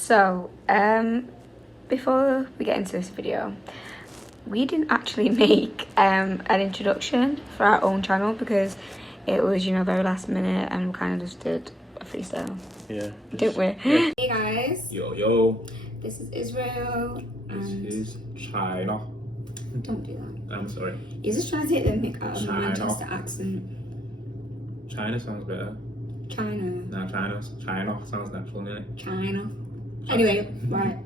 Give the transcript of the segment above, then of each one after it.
So, before we get into this video, we didn't actually make an introduction for our own channel because it was, very last minute and we kind of just did a freestyle. Yeah. Didn't we? Yeah. Hey guys. Yo. This is Israel. This is China. Don't do that. I'm sorry. You're just trying to take the mick out of the China. Manchester accent. China sounds better. China. No, China sounds natural, innit? China. Anyway, right.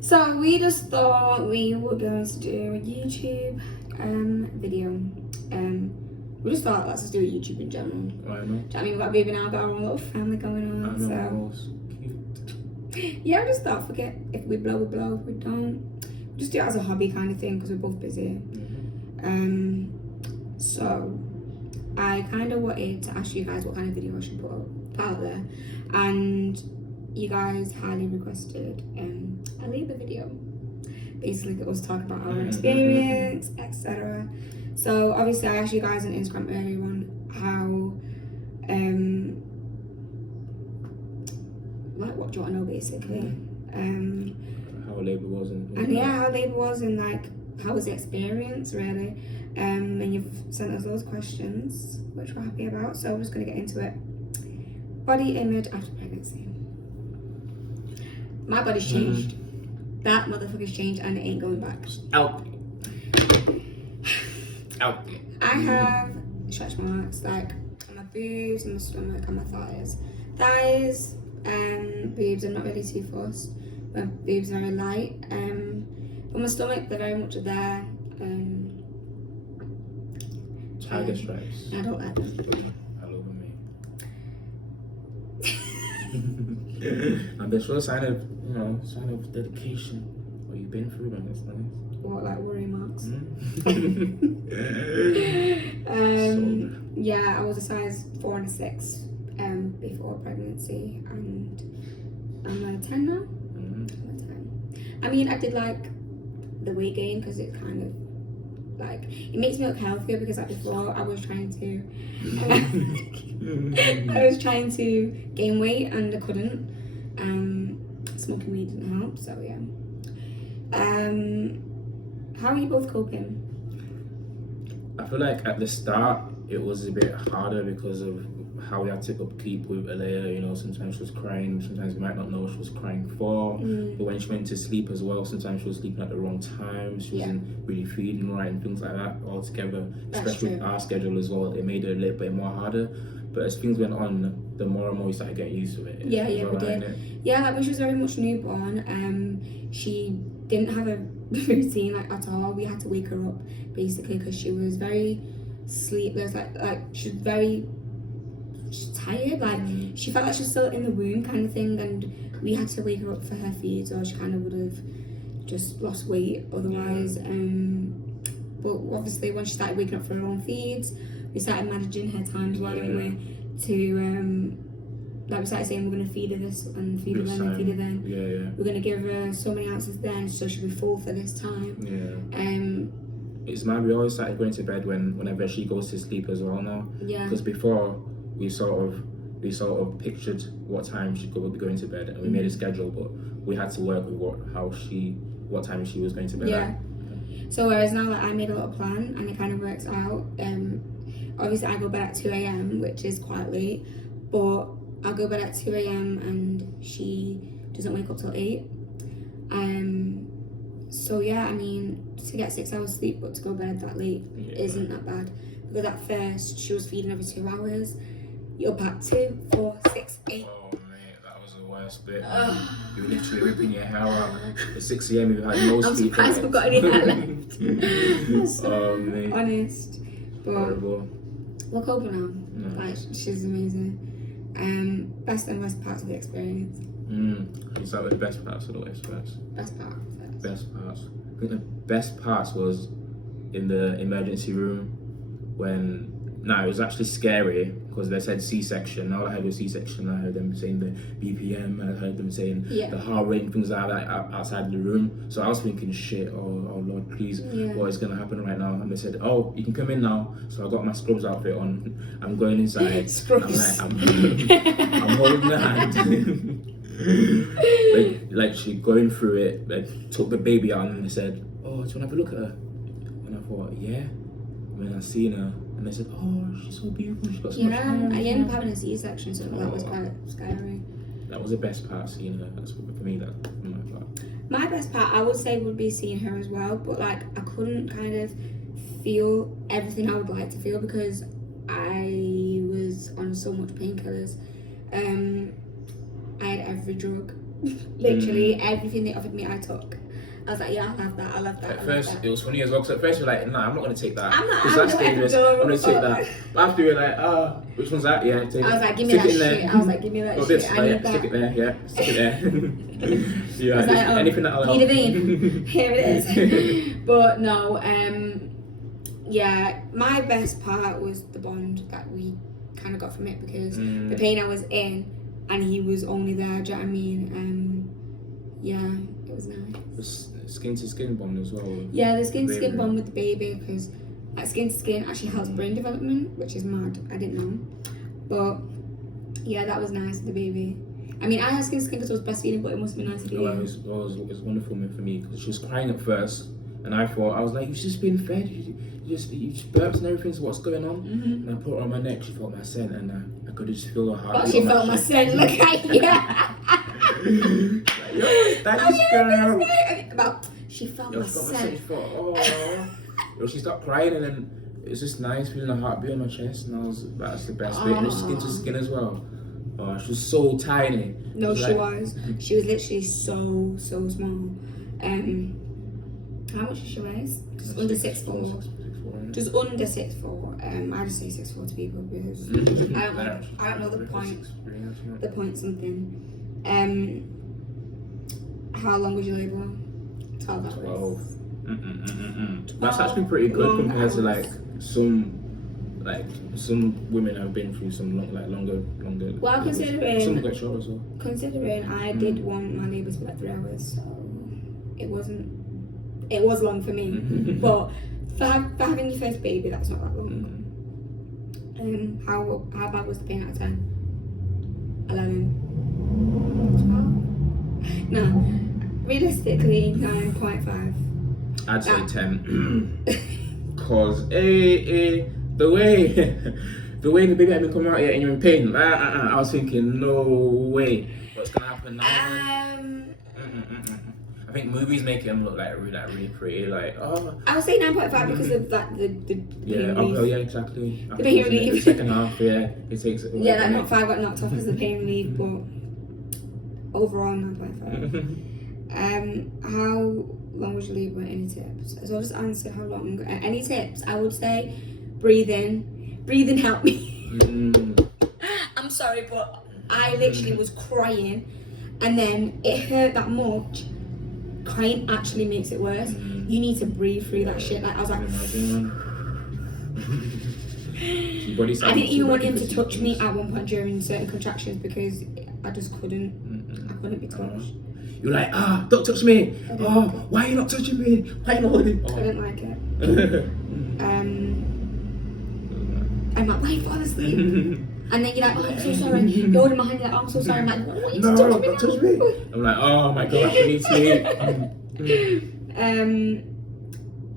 So we just thought we were going to do a YouTube video. We just thought let's just do a YouTube in general. I know. Do you know what I mean? We've got a baby now, got our own little family going on. I know. So cute. Yeah, I just thought forget if we blow, we blow. If we don't, we just do it as a hobby kind of thing because we're both busy. Mm-hmm. So I kind of wanted to ask you guys what kind of video I should put out there, and you guys highly requested a Labour video. Basically, it was talking about our experience, etc. So obviously, I asked you guys on Instagram earlier on how, like, what do you want to know basically? How Labour was and how Labour was and like how was the experience really? And you've sent us those questions, which we're happy about. So we're just gonna get into it. Body image after pregnancy. My body's changed. That motherfucker's changed and it ain't going back. Out. I have stretch marks like on my boobs and my stomach and my thighs. Thighs, boobs, I'm not really too fussed. My boobs are very light. But my stomach, they're very much there. Tiger stripes. I don't like them. I love them. And there's a sign of, sign of dedication. What you've been through, man. That's nice. What, like worry marks? So, Yeah, I was a size 4 and a 6 before pregnancy, and I'm a 10 now. I'm a 10. I mean, I did like the weight gain because it kind of like it makes me look healthier because like before I was trying to gain weight and I couldn't. Smoking weed didn't help, so yeah. How are you both coping? I feel like at the start it was a bit harder because of how we had to upkeep with Alea. Sometimes she was crying, sometimes we might not know what she was crying for. But when she went to sleep as well, sometimes she was sleeping at the wrong time, she wasn't really feeding right and things like that altogether. Especially with our schedule as well, it made it a little bit more harder. But as things went on, the more and more we started getting used to it. We did. Yeah, like when she was very much newborn, she didn't have a routine like at all. We had to wake her up basically because she was very sleepless. Like she's tired. Like she felt like she was still in the womb kind of thing, and we had to wake her up for her feeds, or she kind of would have just lost weight otherwise. But obviously, when she started waking up for her own feeds, we started managing her times well anyway. To like we started saying we're gonna feed her this and feed her then and feed her then. We're gonna give her so many ounces then, so she'll be full for this time. It's mad. We always started going to bed whenever she goes to sleep as well now. Because before we sort of pictured what time she would be going to bed, and we made a schedule, but we had to work with what time she was going to bed. At. So whereas now like I made a little plan and it kind of works out. Obviously I go bed at 2 a.m, which is quite late, but I'll go bed at 2 a.m. and she doesn't wake up till 8. So yeah, I mean, to get 6 hours sleep but to go bed that late isn't that bad. Because at first she was feeding every 2 hours. You're up at 2, 4, 6, 8. Oh mate, that was the worst bit. You were literally ripping your hair out. At 6 a.m. you had no sleep. I'm surprised I've got any hair left. Oh mate. Honest. But horrible. We're coping now. Like she's amazing. Best and worst parts of the experience. You start with the best parts or the worst parts? Best part first. Best parts. I think the best parts was in the emergency room when. No, it was actually scary because they said C-section. All I heard was C-section. I heard them saying the BPM. I heard them saying the heart rate and things like that outside the room. So I was thinking, shit, oh Lord, please, what is going to happen right now? And they said, oh, you can come in now. So I got my scrubs outfit on. I'm going inside. Scrubs. I'm holding the hand. like she going through it, like took the baby out and they said, "Oh, do you want to have a look at her?" And I thought, yeah. And then I seen her and they said, "Oh, she's so beautiful. She's got so much hair." I ended up having a C-section, so that was quite scary. That was the best part, seeing her. That's for me. That for my part. My best part, I would say, would be seeing her as well. But like, I couldn't kind of feel everything I would like to feel because I was on so much painkillers. I had every drug, literally everything they offered me, I took. I was like, yeah, I love that. I love that. At first, it was funny as well because at first you're like, nah, I'm not gonna take that. I'm not. Because that's dangerous. I'm gonna take that. But after you're like, which one's that? Yeah, take it. I was like, give me that shit. I was like, give me that shit. I need that. Stick it there. Yeah, stick it there. Yeah, like, anything that'll help. Peter here it is. But no, yeah, my best part was the bond that we kind of got from it because the pain I was in and he was only there. Do you know what I mean? Yeah, it was nice. The skin to skin bond as well. Yeah, the skin to skin bond with the baby because that skin to skin actually helps brain development, which is mad. I didn't know, but yeah, that was nice with the baby. I mean, I had skin to skin because I was breastfeeding, but it must be nice for you. It was wonderful for me because she was crying at first, and I was like, you've just been fed, you just burps and everything. So what's going on? And I put her on my neck. She felt my scent, and I could just feel her heart. Oh, she felt my scent. Look at you. Daddy's girl. She felt my scent. She stopped crying, and then it's just nice feeling her heartbeat on my chest, and that's the best bit. And it's skin to skin as well. Oh, she was so tiny. No, she was. She was literally so small. How much does she weigh? Just under 6'4". Just under 6'4". I just say 6'4" to people because I don't know the point. The point something. How long was your labour? 12 hours. 12. That's actually pretty good compared to like some women have been through some longer. Well, considering some get short as well. Considering I did want my labour to be like 3 hours, so it was long for me. But for having your first baby, that's not that long. How bad was the pain out of 10? 11? 12? No. Realistically, 9.5. I'd say 10. Cause the way the baby had been coming out here and you're in pain, I was thinking, no way, what's gonna happen now? I think movies make him look like really pretty. Like, I would say 9.5 because of that the yeah, exactly. The pain relief. The second half, yeah, it takes it. Yeah, that not 5 got knocked off because of the pain relief, but overall 9.5. How long was your labour? Any tips? So I'll just answer how long. Any tips? I would say breathing helped me. I'm sorry, but I literally was crying, and then it hurt that much. Crying actually makes it worse. You need to breathe through that shit. Like I was like, I didn't even want him to touch me at one point during certain contractions because I just couldn't. I couldn't be touched. You're like, don't touch me. Why are you not touching me? Why are you not holding? I didn't like it. I'm like, why are you falling asleep? And then you're like, I'm so sorry. You're holding my hand, you're like, I'm so sorry. I'm like, what are you don't touch me. I'm like, oh my gosh, I need sleep.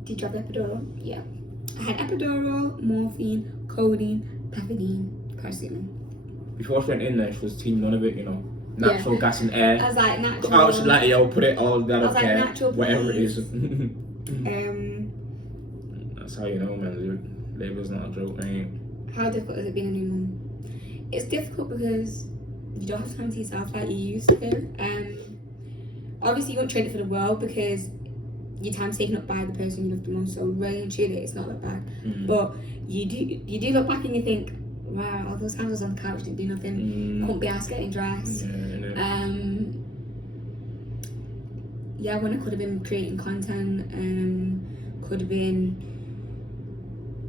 Did you have epidural? Yeah. I had epidural, morphine, codeine, pethidine, paracetamol. Before she went in there, she was team none of it, you know. Natural gas and air. I was like, natural. I was like, yo, put it all down. I was like, natural, whatever please. it is. That's how you know, man. Labour's not a joke, mate. How difficult is it being a new mum? It's difficult because you don't have time to yourself like you used to. Obviously, you won't trade it for the world because your time's taken up by the person you love the most. So really and truly, it's not that bad. But you do look back and you think, wow, all those times I was on the couch, didn't do nothing, couldn't be asked getting dressed. Yeah, when I could have been creating content, could have been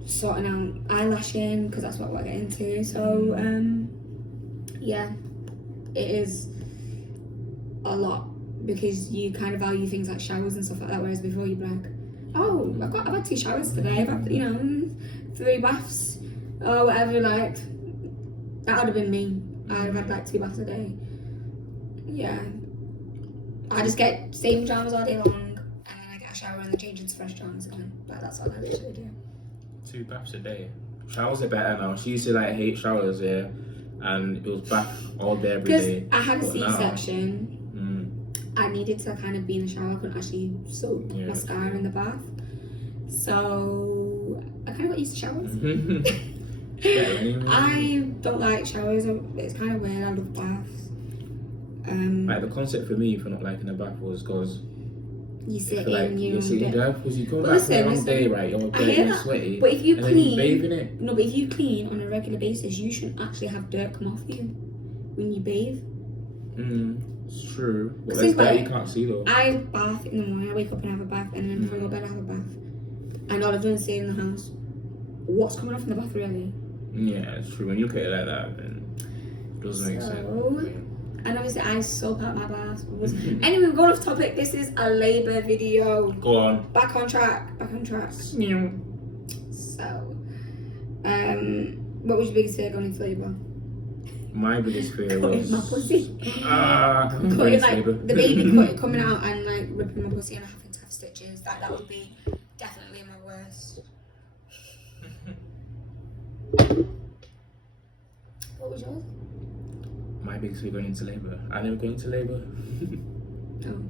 sorting out eyelashing because that's what I get into. So yeah, it is a lot because you kind of value things like showers and stuff like that, whereas before you'd be like, oh, I've had 2 showers today, I've had 3 baths or whatever. Like that would have been me. I'd have had like 2 baths a day. Yeah. I just get same pajamas all day long, and then I get a shower and then change into fresh pajamas again. Like, that's all I literally do. 2 baths a day. Showers are better now. She used to like hate showers, yeah, and it was bath all day every day. Because I had a But now- C-section, I needed to kind of be in the shower. I couldn't actually soak mascara in the bath, so I kind of got used to showers. Yeah, anyway. I don't like showers. It's kind of weird. I love baths. Like the concept for me for not liking a bath was because You sit in, like you you're sitting there because you come But back from a long listen, day, right? You're I hear dirty and that, sweaty, but if you and then you clean, bathe in it. no, but if you clean on a regular basis, you shouldn't actually have dirt come off you when you bathe. It's true. But Because there's think about dirt it. you can't see though. I bath in the morning. I wake up and have a bath, and then before I go to bed, I have a bath. And all I've done is stay in the house. What's coming off in the bath, really? Yeah, it's true. When you look at it like that, then it doesn't make sense. And obviously, I soak out my bath. Anyway, we're going off topic. This is a labour video. Go on. Back on track. Back on track. So, what was your biggest fear going into labour? My biggest fear Cutting was my pussy. cutting Like the baby coming out and like ripping my pussy and having to have stitches. That would be definitely my worst. What was yours? My biggest fear going into labour. I never go into labour. Oh.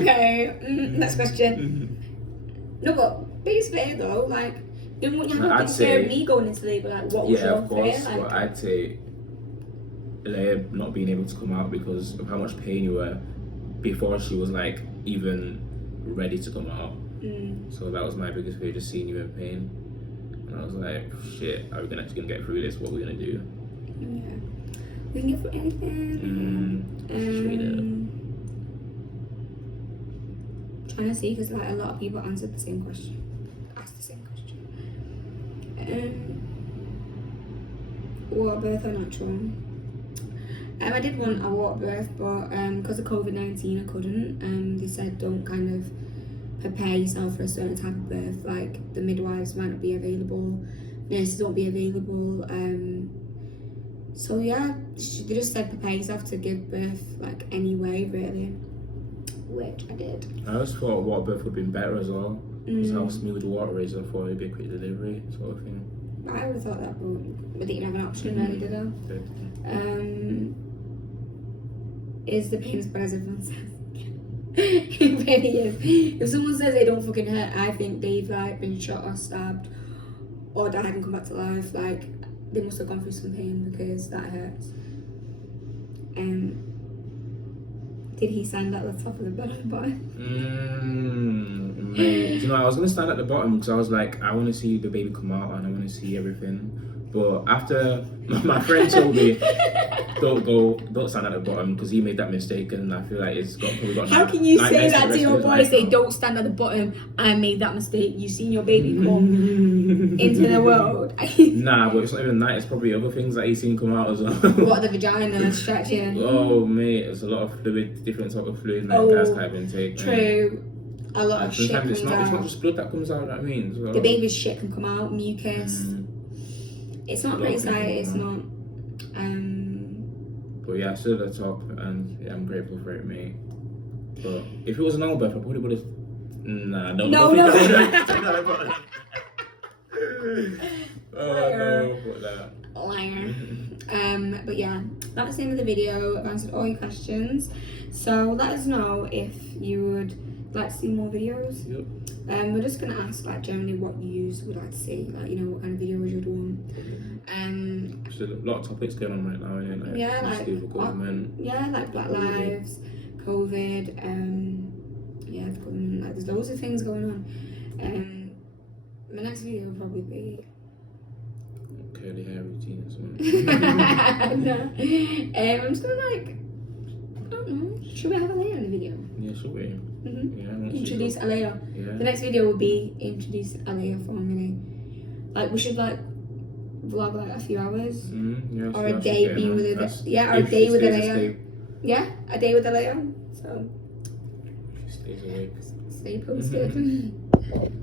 Okay. Next question. No, but biggest fear though, like, didn't want you have a I'd big fear of say- me going into labour? Like, what was Yeah, your of course. fear? Like, But I'd say Leia not being able to come out because of how much pain you were before she was like even ready to come out. So that was my biggest fear, just seeing you in pain. And I was like, shit, are we actually gonna get through this? What are we gonna do? yeah. We can get through anything. Straight up. Trying to see because like a lot of people answered the same question. Asked the same question. Water birth or natural? I did want a water birth, but because of COVID-19 I couldn't. They said don't kind of prepare yourself for a certain type of birth. Like the midwives might not be available, nurses won't be available. So yeah, they just said prepare yourself to give birth like anyway, really. Which I did. I always thought water birth would have been better as well. Because how smooth the water is, I thought it'd be a quick delivery sort of thing. I would have thought that, but we didn't have an option, really, did I? Is the pain as bad as everyone says? It really is. If someone says they don't fucking hurt, I think they've like been shot or stabbed or died and come back to life. Like they must have gone through some pain because that hurts. Did he stand at the top of the bed or the bottom? Mate. You know, I was gonna stand at the bottom because I was like, I want to see the baby come out and I want to see everything. But after my friend told me, don't stand at the bottom because he made that mistake, and I feel like it's probably got. How can you say nightmares for that the to rest your of his boy? life Say, now. don't stand at the bottom. I made that mistake. You seen your baby come into the world. Nah, but it's not even that. It's probably other things that he's seen come out as well. What, the vagina stretching? Oh mate, there's a lot of fluid, different type of fluid, like gas type intake. True. A lot of shit Sometimes comes it's not out. just blood that comes out. That means The baby's shit can come out, mucus. It's not pretty sight. It's not. But yeah, still at the top, and yeah, I'm grateful for it, mate. But if it was an old birth, I probably would have. Nah, No. Oh no, but that. Liar. But yeah, that was the end of the video. I've answered all your questions. So let us know if you would like to see more videos. Yep. We're just gonna ask like generally what you would like to see, like you know what kind of videos you'd want. There's a lot of topics going on right now, isn't it? Yeah, what's like to do with government. Yeah, like Black Lives, COVID, yeah, the government, like there's loads of things going on. My next video will probably be Curly hair routine or something. no. I'm just gonna like, I don't know, should we have Alea in the video? Yeah, should we? Yeah, once Introduce Alea. Yeah. The next video will be introduce Alea formally. Like we should like vlog like a few hours. Yeah, Or a day being with her. Yeah, or a day with Alea. Yeah, a day with Alea. So She stays awake. stay posted.